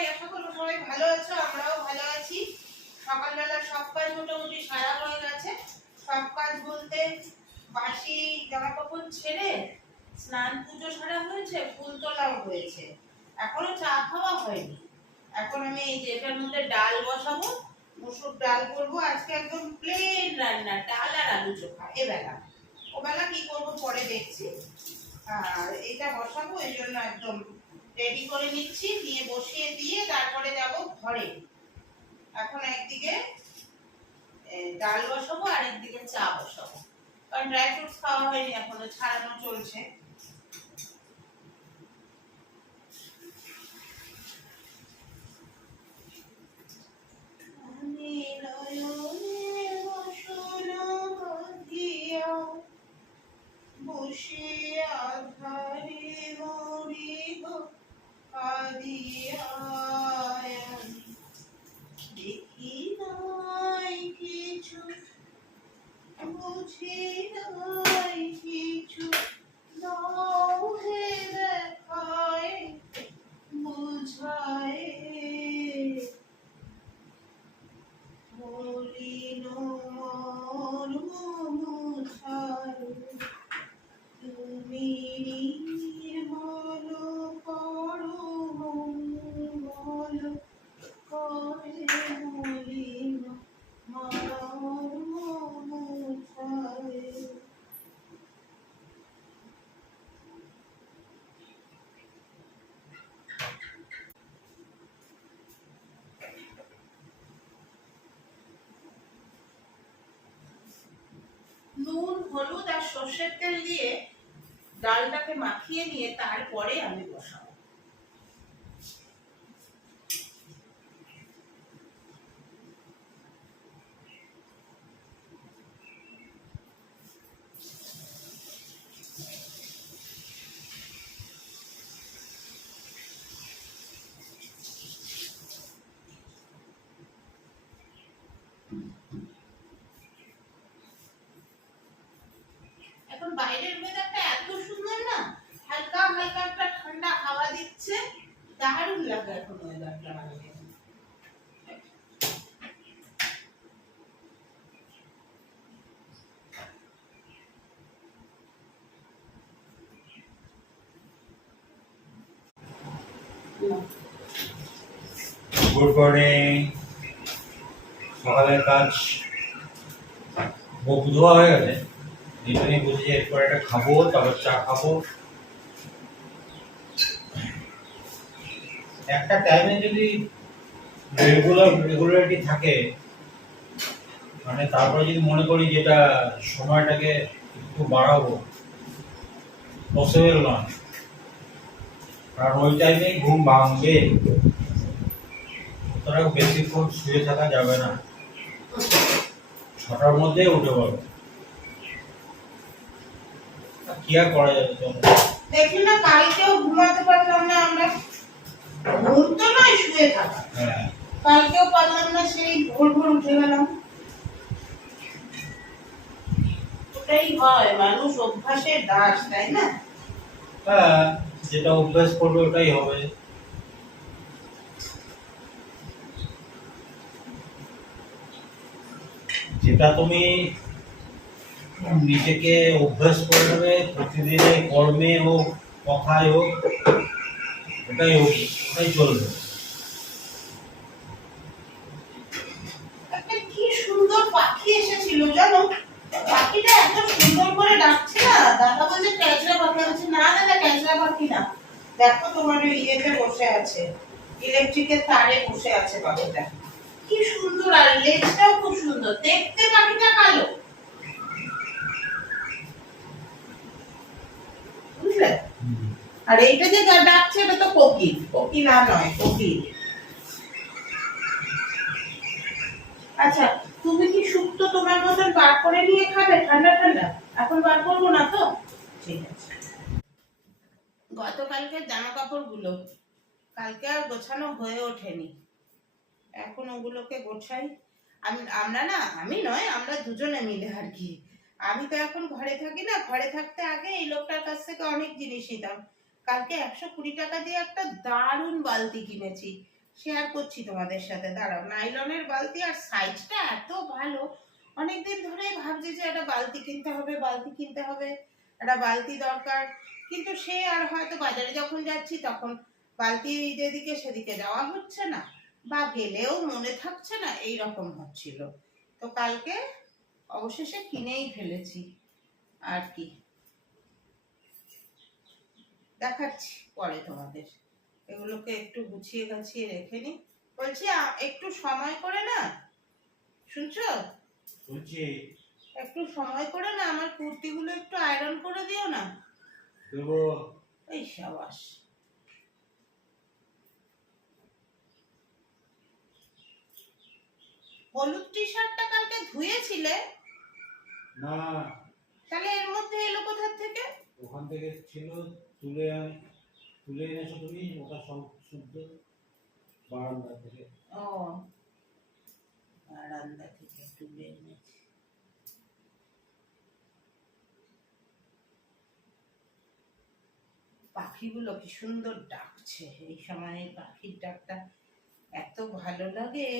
সবাই, আশা করব সবাই ভালো আছো, আমরাও ভালো আছি। সকালবেলা সব কাজ মোটামুটি সারা হয়ে গেছে। সব কাজ বলতে বাসি জামা কাপড় ছেড়ে স্নান পুজো সারা হয়েছে, ফুল তোলাও হয়েছে, এখনো চা খাওয়া হয়নি। এখন আমি এই যে এটার মধ্যে ডাল বসাবো, মসুর ডাল করবো আজকে, একদম প্লেন রান্না, ডাল আর আলু চোখা এবেলা। ওবেলা কি করবো পরে দেখছি। আর এটা বসাবো, এই জন্য একদম রেডি করে নিচ্ছি, নিয়ে বসিয়ে দিয়ে তারপরে যাব ঘরে। এখন একদিকে ডাল বসাবো আর একদিকে চা বসাবো, কারণ ড্রাই ফ্রুটস খাওয়া হয়নি, এখনো ছাড়ানো চলছে। বসে আধারে মরি গো কাঁদিয়া, দেখি নাই কিছু, বুঝি নাই কিছু, দাও হে দেখায় বুঝায়, মলিন মন মুছায়, তুমি নির্মল করো মঙ্গল করে, মলিন মন মুছায়। নুন, হলুদ আর সর্ষের তেল দিয়ে ডালটাকে মাখিয়ে নিয়ে তারপরে আমি বসাবো। এখন বাইরের ওয়েদারটা এত সুন্দর না, হালকা হালকা একটা ঠান্ডা হাওয়া দিচ্ছে, দারুণ লাগে এখন ওয়েদারটা। Good morning. সকালের কাজ মুখ ধোয়া হয়ে গেছে, দুজনে বুঝে যে এরপর একটা খাবো, তারপর চা খাবো। একটা টাইমে যদি রেগুলারিটি থাকে, মানে তারপরে যদি মনে করি যেটা সময়টাকে একটু বাড়াবো, পসিবল নয়, কারণ ওই টাইমে ঘুম ভাঙবে, সুতরাং বেশিক্ষণ শুয়ে থাকা যাবে না, 6টার মধ্যে উঠে পড়ো। কি আর করা যাবে? দেখি না, কালকেও ঘুমাতে পারলাম না আমরা, ঘুম তো নয় শুয়ে থাকা। কালকেও পারলাম না, সেই ভোর ভোর উঠে গেলাম। ওটাই হয়, মানুষ অভ্যাসের দাস, তাই না? হ্যাঁ, যেটা অভ্যাস করবে ওটাই হবে। যেটা তুমি নিজেকে অভ্যাস করে নেবে, প্রতিদিনের কর্মে হোক, কথায় হোক, ওটাই চলবে। একটা কি সুন্দর পাখি এসেছিল জানো, পাখিটা এত সুন্দর করে ডাকছে না, দাদা বলছে ক্যাচরা পাখি, বলছে না দাদা ক্যাচরা পাখি না, দেখো তোমার ইয়েতে বসে আছে, ইলেকট্রিকের তারে বসে আছে পাখিটা, কি সুন্দর, আর লেজটাও খুব সুন্দর দেখতে, পাখিটা কালো, বুঝলে? আর এইটা যে ডাকছে এটা তো কোকিল, কোকিলা নয়, কোকিল। আচ্ছা, তুমি কি শুক্তো তোমার মতন বার করে নিয়ে খাবে ঠান্ডা ঠান্ডা? এখন বার করবো না তো, ঠিক আছে। গতকালকে জামা কাপড়গুলো কালকে আর গোছানো হয়ে ওঠেনি, এখন ওগুলোকে গোছাই। আমি নয়, আমরা দুজনে মিলে আর কি। আমি তো এখন ঘরে থাকি না, ঘরে থাকতে আগে এই লোকটার কাছ থেকে অনেক জিনিস নিতাম। কালকে 120 টাকা দিয়ে একটা দারুণ বালতি কিনেছি, শেয়ার করছি তোমাদের সাথে। দাঁড়াও, নাইলনের বালতি, আর সাইজটা এত ভালো। অনেকদিন ধরেই ভাবছি যে একটা বালতি কিনতে হবে, বালতি কিনতে হবে, একটা বালতি দরকার। কিন্তু সে আর হয়তো বাজারে যখন যাচ্ছি তখন বালতি যেদিকে সেদিকে যাওয়া হচ্ছে না, বা গেলেও মনে থাকছে না, এই রকম হচ্ছিল। তো কালকে অবশেষে কিনেই ফেলেছি আর কি। দেখাচ্ছি পরে তোমাদের। এগুলোকে একটু গুছিয়ে গাছিয়ে রেখে নি। বলছি একটু সময় করে না, শুনছো? শুনছি। একটু সময় করে না আমার কুর্তিগুলো একটু আয়রন করে দিও না। দেবো। এই সাবাস। হলুদ টি শার্টটা কালকে ধুয়েছিলে? না। তাহলে এর মধ্যে এলো কোথা থেকে? ওখান থেকে ছিল, তুলে এনেছো তুমি, ওটা সব শুদ্ধ বারান্দা থেকে। ও, বারান্দা থেকে তুলে এনেছি। পাখিগুলো কি সুন্দর ডাকছে, এই সময় পাখির ডাকটা এত ভালো লাগে।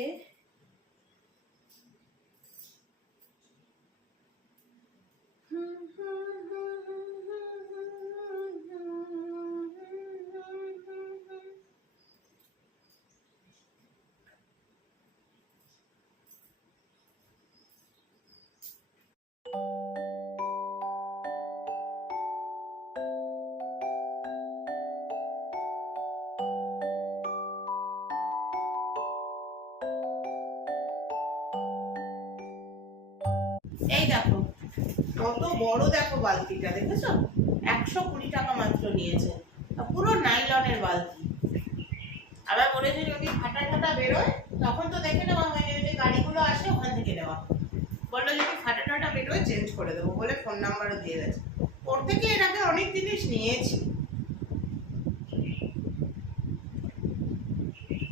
এই দেখো কত বড়, দেখো বালতিটা, দেখেছো? 120 টাকা মাত্র নিয়েছে। পুরো নাইলনের বালতি। আবার বলেছে যদি ফাটা ফাটা বেরোয় তখন তো দেখে নেওয়া হয়নি, ওই যে গাড়িগুলো আসে ওখান থেকে নেওয়া। বললো যদি ফাটা ফাটা বেরোয় চেঞ্জ করে দেবো বলে ফোন নাম্বারও দিয়ে গেছে। ওর থেকে এর আগে অনেক জিনিস নিয়েছি।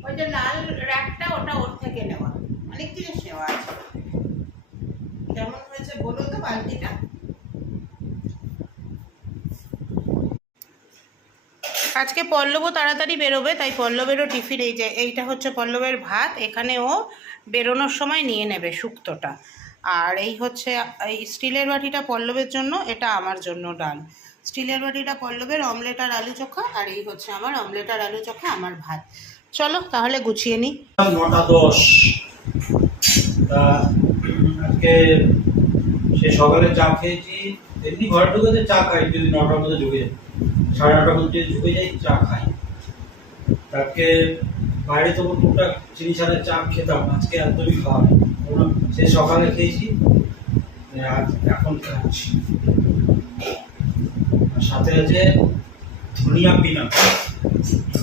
ওই যে লাল র্যাকটা, ওটা ওর থেকে নেওয়া। অনেক জিনিস নেওয়া আছে। কেমন হয়েছে বলো তো বালতিটা? আজকে পল্লবও তাড়াতাড়ি বেরোবে, তাই পল্লবেরও টিফিন, এই যে এইটা হচ্ছে পল্লবের ভাত, এখানে ও বেরোনোর সময় নিয়ে নেবে শুক্তোটা। আর এই হচ্ছে এই স্টিলের বাটিটা পল্লবের জন্য, এটা আমার জন্য ডাল। স্টিলের বাটিটা পল্লবের, অমলেট আর আলু চোখা, আর এই হচ্ছে আমার অমলেট আর আলু চোখা, আমার ভাত। চলো তাহলে গুছিয়ে নিই। 9:10। তা আজকে সে সকালে চা খেয়েছি। এমনি ঘরে ঢুকে চা খাই, যদি 9টার মধ্যে ঢুকে যাই, 9:30টার মধ্যে ঢুকে যাই, চা খাই। তাকে বাইরে তো টুকটাক চিনি ছাড়া চা খেতাম, আজকে একদমই খাওয়া নেই। সে সকালে খেয়েছি, এখন খাচ্ছি। সাথে আছে ধনিয়া পিনাট,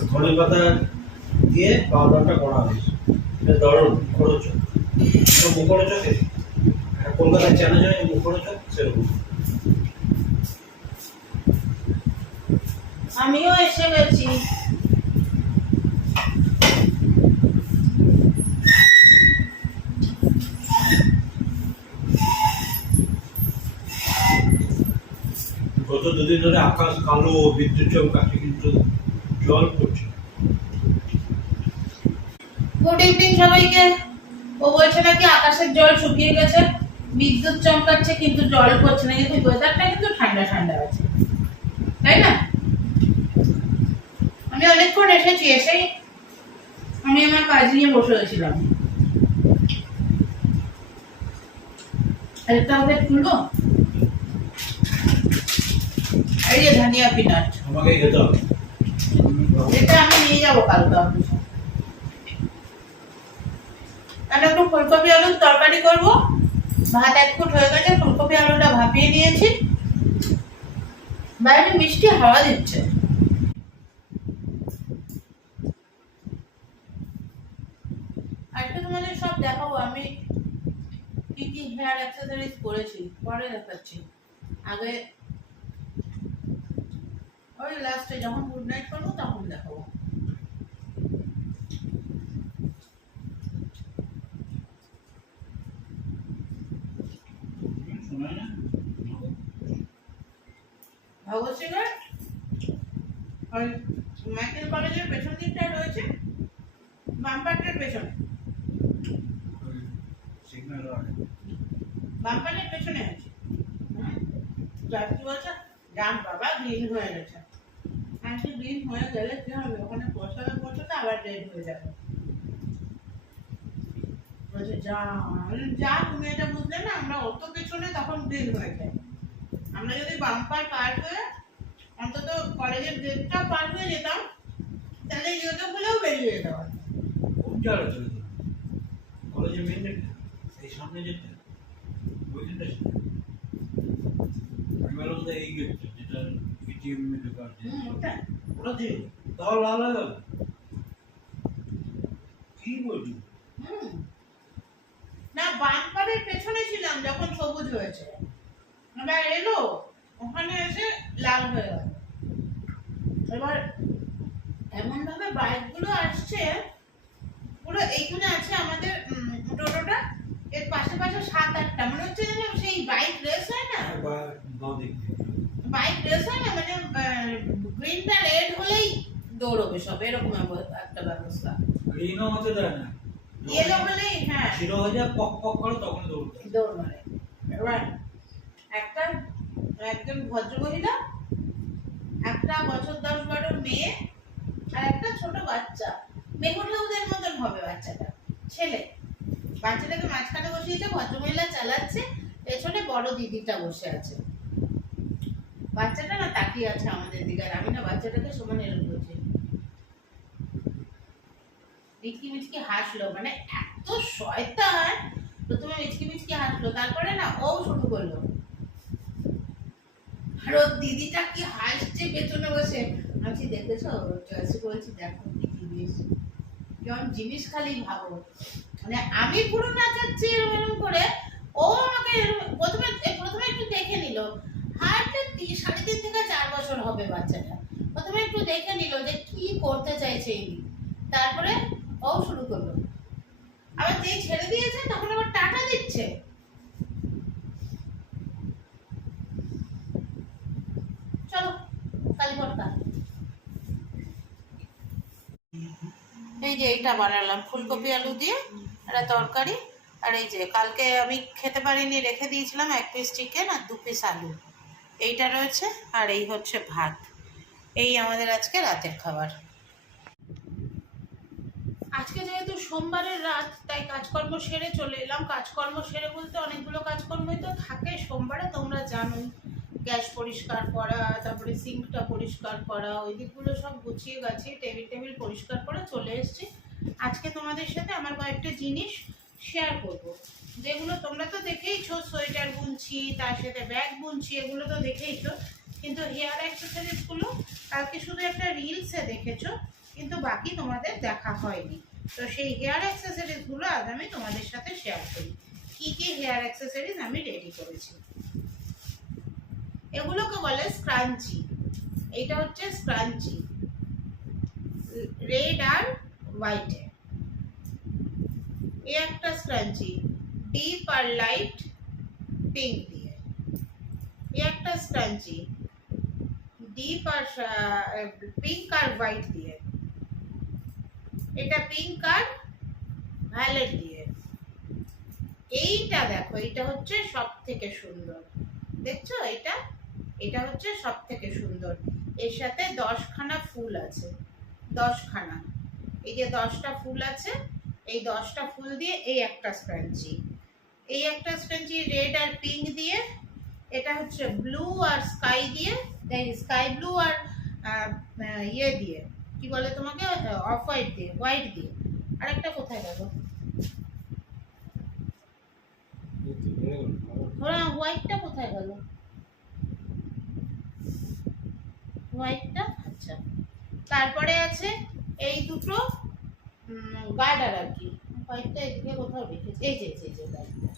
ধনে পাতা দিয়ে পাউডারটা করা হয়েছে। ধরো মুখরোচক, মুখরোচকে কলকাতায় চেনা যায় মুখরোচক, সেরকম। আমিও এসে গেছি। গত দুদিন ধরে আকাশ কালো, বিদ্যুৎ চমকাচ্ছে, কিন্তু জল পড়ছে। গুড ইভিনিং সবাইকে। ও বলছে নাকি আকাশের জল শুকিয়ে গেছে, বিদ্যুৎ চমকাচ্ছে কিন্তু জল পড়ছে না, কিন্তু ওয়েদারটা কিন্তু ঠান্ডা ঠান্ডা আছে, তাই না? আমি অনেকক্ষণ এসেছি, এসেই আমি আমার কাজ নিয়ে বসে হয়েছিলাম। আরেকটা আমাকে খুলবো, এই যে ধনিয়া পিনাট, আমাকে খেতে হবে। এটা আমি নিয়ে যাবো কালকে অফিসে। আমি একটু ফুলকপি আলুর তরকারি করবো। ভাত 1 ফুট হয়ে গেছে, ফুলকপি আলুটা ভাপিয়ে নিয়েছি। বাইরে মিষ্টি হাওয়া দিচ্ছে। আজকে তোমাদের সব দেখাবো আমি কি কি হেয়ার অ্যাক্সেসরিজ করেছি, পরে দেখাচ্ছি। আগে ওই লাস্টে যখন গুড নাইট করবো তখন দেখাবো। ভগৎ সিং এর ওই মাইকেল কলেজের পেছন দিকটা রয়েছে বাম্পারটার পেছনে, সিগন্যাল বাম্পারের পেছনে আছে। কি বলছে, ডান বাবা গ্রিন হয়ে গেছে। আজকে গ্রিন হয়ে গেলে কি হবে, ওখানে পৌঁছাতে পৌঁছাতে আবার রেড হয়ে যাবে। বলছে যা যা, তুমি এটা বুঝলে না, আমরা অত পেছনে তখন গ্রিন হয়ে যায়। আমরা যদি বাম্পার পার হয়ে অন্তত কলেজের গেটটা পার হয়ে যেতাম, তাহলে ইয়েটা হলেও বেরিয়ে যেতে পারতাম। কোন জায়গায় চলে যেত? কলেজের মেন গেটটা, এই সামনে যেতে ওইখানটা ছিল। আমি বললাম যে এই গেটটা, যেটা এটিএম এ ঢোকার ওটা ওটা ছিল, তাও লাল হয়ে গেল। কি বলছি? না, বাম্পারের পেছনে ছিলাম যখন সবুজ হয়েছে, এবার এলো ওখানে এসে লাল হয়ে গেল। এবার এমন ভাবে বাইকগুলো আসছে, পুরো এইখানে আছে আমাদের টোটোটা, এর পাশে পাশে 7-8টা, মনে হচ্ছে যেন সেই বাইক রেস হয় না, বাইক রেস হয় না, মানে গ্রিনটা রেড হলেই দৌড়বে সব, এরকম একটা ব্যবস্থা। গ্রিনও হতে দেয় না, ইয়েলো হলেই হ্যাঁ জিরো হয়ে যায়, পক পক করে, তখন দৌড় মারে। এবার একজন ভদ্রমহিলা, একটা বছর 10-12 মেয়ে, আর একটা ছোট বাচ্চা, মেঘুঠাউদের মতন হবে বাচ্চাটা, ছেলে। বাচ্চাটাকে মাঝখানে বসিয়েছে, ভদ্রমহিলা চালাচ্ছে, পেছনে বড় দিদিটা বসে আছে। বাচ্চাটা না তাকিয়ে আছে আমাদের দিকে, আর আমি না বাচ্চাটাকে সমান এরকম করছি। মিচকি মিচকি হাসলো, মানে এত শয়তান, প্রথমে মিচকি মিচকি হাসলো, তারপরে না ও শুরু করলো। আর ওর দিদিটা কি হাসছে পেছনে বসে, আমি দেখেছো, চয়েসে বলছি দেখো কি জিনিস, কেমন জিনিস খালি ভাবো। মানে আমি পুরো নাচাচ্ছি এরকম করে, ও আমাকে প্রথমে একটু দেখে নিল, হার্টে 3.5 থেকে 4 বছর হবে বাচ্চাটা। প্রথমে একটু দেখে নিল যে কি করতে চাইছে ইনি, তারপরে ও শুরু করলো। আবার যেই ছেড়ে দিয়েছে তখন আবার টাটা দিচ্ছে। চলো কালীপটকা, এই যে এইটা বানালাম ফুলকপি আলু দিয়ে একটা তরকারি, আর এই যে কালকে আমি খেতে পারিনি, রেখে দিয়েছিলাম 1 পিস চিকেন আর 2 পিস আলু, এইটা রয়েছে, আর এই হচ্ছে ভাত। এই আমাদের আজকে রাতের খাবার। আজকে যেহেতু সোমবারের রাত, তাই কাজকর্ম সেরে চলে এলাম। কাজকর্ম সেরে বলতে অনেকগুলো কাজকর্মই তো থাকে সোমবারে, তোমরা জানোই, গ্যাস পরিষ্কার করা, তারপরে সিঙ্কটা পরিষ্কার করা, ওই দিকগুলো সব গুছিয়ে গাছিয়ে টেবিল পরিষ্কার করে চলে এসেছি। আজকে তোমাদের সাথে আমার কয়েকটা জিনিস শেয়ার করব, যেগুলো তোমরা তো দেখেইছো, সোয়েটার বুনছি, তার সাথে ব্যাগ বুনছি, এগুলো তো দেখেইছো। কিন্তু হেয়ার অ্যাক্সেসরিজগুলো কালকে শুধু একটা রিলসে দেখেছো, কিন্তু বাকি তোমাদের দেখা হয়নি। তো সেই হেয়ার অ্যাক্সেসরিজগুলো আজ আমি তোমাদের সাথে শেয়ার করি, কি কি হেয়ার অ্যাক্সেসরিজ আমি রেডি করেছি। এগুলোকে বলে স্ক্রাঞ্চি। এইটা হচ্ছে স্ক্রাঞ্চি, রেড আর হোয়াইটে। এই একটা স্ক্রাঞ্চি ডিপ আর লাইট পিঙ্ক দিয়ে। এই একটা স্ক্রাঞ্চি ডিপ আর পিঙ্ক আর হোয়াইট দিয়ে। এটা পিঙ্ক আর ভায়োলেট দিয়ে। এইটা দেখো, এটা হচ্ছে সব থেকে সুন্দর, দেখছো, এটা হচ্ছে সব থেকে সুন্দর। এর সাথে 10খানা ফুল আছে, 10খানা, এই যে 10টা ফুল আছে, এই 10টা ফুল দিয়ে এই একটা স্ক্রাঞ্চি। এই একটা স্ক্রাঞ্চি রেড আর পিঙ্ক দিয়ে। এটা হচ্ছে ব্লু আর স্কাই দিয়ে, স্কাই ব্লু আর ইয়ে দিয়ে, কি বলে তোমাকে, অফ হোয়াইট দিয়ে, হোয়াইট দিয়ে। আরেকটা কোথায় গেল, হোয়াইটটা কোথায় গেল, হোয়াইটটা, আচ্ছা। তারপরে আছে এই দুটো গার্ডার আর কি, হোয়াইটটা এদিকে কোথাও রেখেছি, এই যে গার্ডার,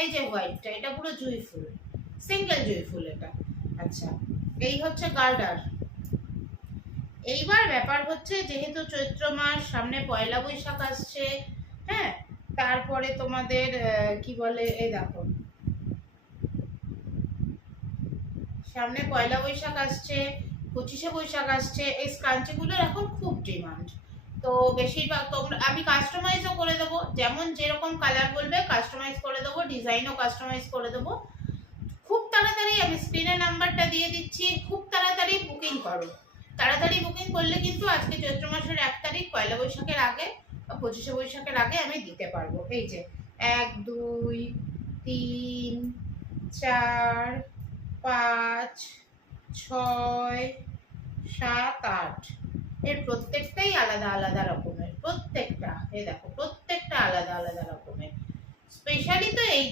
এই যে হোয়াইটটা, এটা পুরো জুঁই ফুল, সিঙ্গেল জুঁই ফুল এটা। আচ্ছা, এই হচ্ছে গার্ডার। এইবার ব্যাপার হচ্ছে, যেহেতু চৈত্র মাস, সামনে পয়লা বৈশাখ আসছে, হ্যাঁ, তারপরে তোমাদের কি বলে, এই দেখো, সামনে পয়লা বৈশাখ আসছে, 25শে বৈশাখ আসছে, এই স্ক্রাঞ্চিগুলোর এখন খুব ডিমান্ড। তো বেশিরভাগ তোমরা আমি কাস্টমাইজও করে দেবো, যেমন যেরকম কালার বলবে কাস্টমাইজ করে দেবো, ডিজাইনও কাস্টমাইজ করে দেবো। খুব তাড়াতাড়ি আমি স্ক্রিনে নাম্বারটা দিয়ে দিচ্ছি, খুব তাড়াতাড়ি বুকিং করো। তাড়াতাড়ি বুকিং করলে কিন্তু আজকে চৈত্র মাসের 1 তারিখ, পয়লা বৈশাখের আগে বা 25শে বৈশাখের আগে আমি দিতে পারবো। এই যে 1 2 3 4 5 6 7 8 এর প্রত্যেকটাই আলাদা আলাদা রকমের, প্রত্যেকটা এই দেখো প্রত্যেকটা আলাদা আলাদা রকমের। স্পেশালি তো এই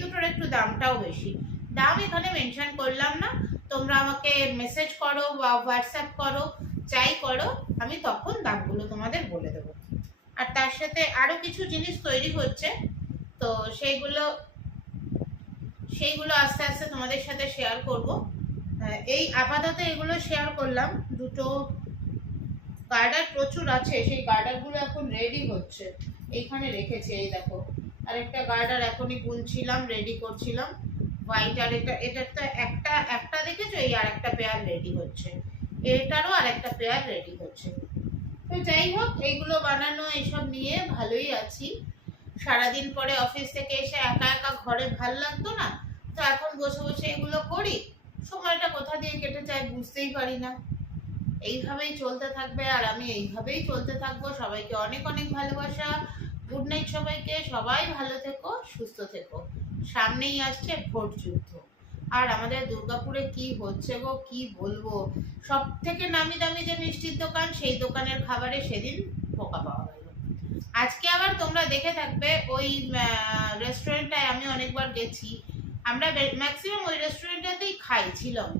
দুটোর একটু দামটাও বেশি। দাম এখানে মেনশন করলাম না, তোমরা আমাকে মেসেজ করো বা হোয়াটসঅ্যাপ করো, যাই করো, আমি তখন দামগুলো তোমাদের বলে দেবো। আর তার সাথে আরো কিছু জিনিস তৈরি হচ্ছে, তো সেইগুলো আস্তে আস্তে তোমাদের সাথে শেয়ার করব। এই আপাতত এগুলো শেয়ার করলাম। দুটো গার্ডার প্রচুর আছে, সেই গার্ডারগুলো এখন রেডি হচ্ছে, এইখানে রেখেছি। এই দেখো আরেকটা গার্ডার এখনই বুনছিলাম, রেডি করছিলাম, হোয়াইট। আর এটা তো একটা দেখেছো, এই আরেকটা পেয়ার রেডি হচ্ছে, এটারও আরেকটা পেয়ার রেডি হচ্ছে। তো যাই হোক, এইগুলো বানানো এইসব নিয়ে ভালোই আছি। সারাদিন পরে অফিস থেকে এসে একা একা ঘরে ভাল লাগতো না, তো এখন বসে বসে এগুলো করি, সময়টা কোথা দিয়ে কেটে যায় বুঝতেই পারি না। এইভাবেই চলতে থাকবে, আর আমি এইভাবেই চলতে থাকবো। সবাইকে অনেক অনেক ভালোবাসা, গুড নাইট সবাইকে। সবাই ভালো থেকো, সুস্থ থেকো। সামনেই আসছে ভোট যুদ্ধ, আর আমাদের দুর্গাপুরে কি হচ্ছে গো, কি বলবো। সব থেকে নামি দামি যে মিষ্টির দোকান, সেই দোকানের খাবারে সেদিন পোকা পাওয়া গেল। আজকে আবার তোমরা দেখে থাকবে, ওই রেস্টুরেন্টটায় আমি অনেকবার গেছি, আমরা ম্যাক্সিমাম ওই রেস্টুরেন্টটাতেই খাইছিলাম।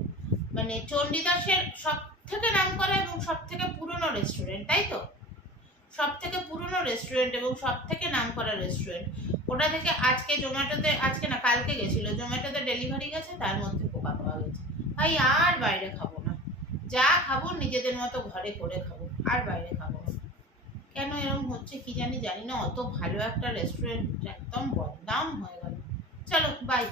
মানে চণ্ডীদাসের সব থেকে নাম করা এবং সব থেকে পুরনো রেস্টুরেন্ট, তাই তো? সব থেকে পুরনো রেস্টুরেন্ট এবং সব থেকে নাম করা রেস্টুরেন্ট। ওটা থেকে আজকে জোম্যাটোতে, আজকে না কালকে গেছিল, জোম্যাটোতে ডেলিভারি গেছে, তার মধ্যে পোকা পাওয়া গেছে। ভাই আর বাইরে খাবো না, যা খাবো নিজেদের মতো ঘরে করে খাবো, আর বাইরে খাবো না। কেন এরকম হচ্ছে কি জানি না, অত ভালো একটা রেস্টুরেন্ট একদম বদনাম হয়ে গেল। চলো বাই।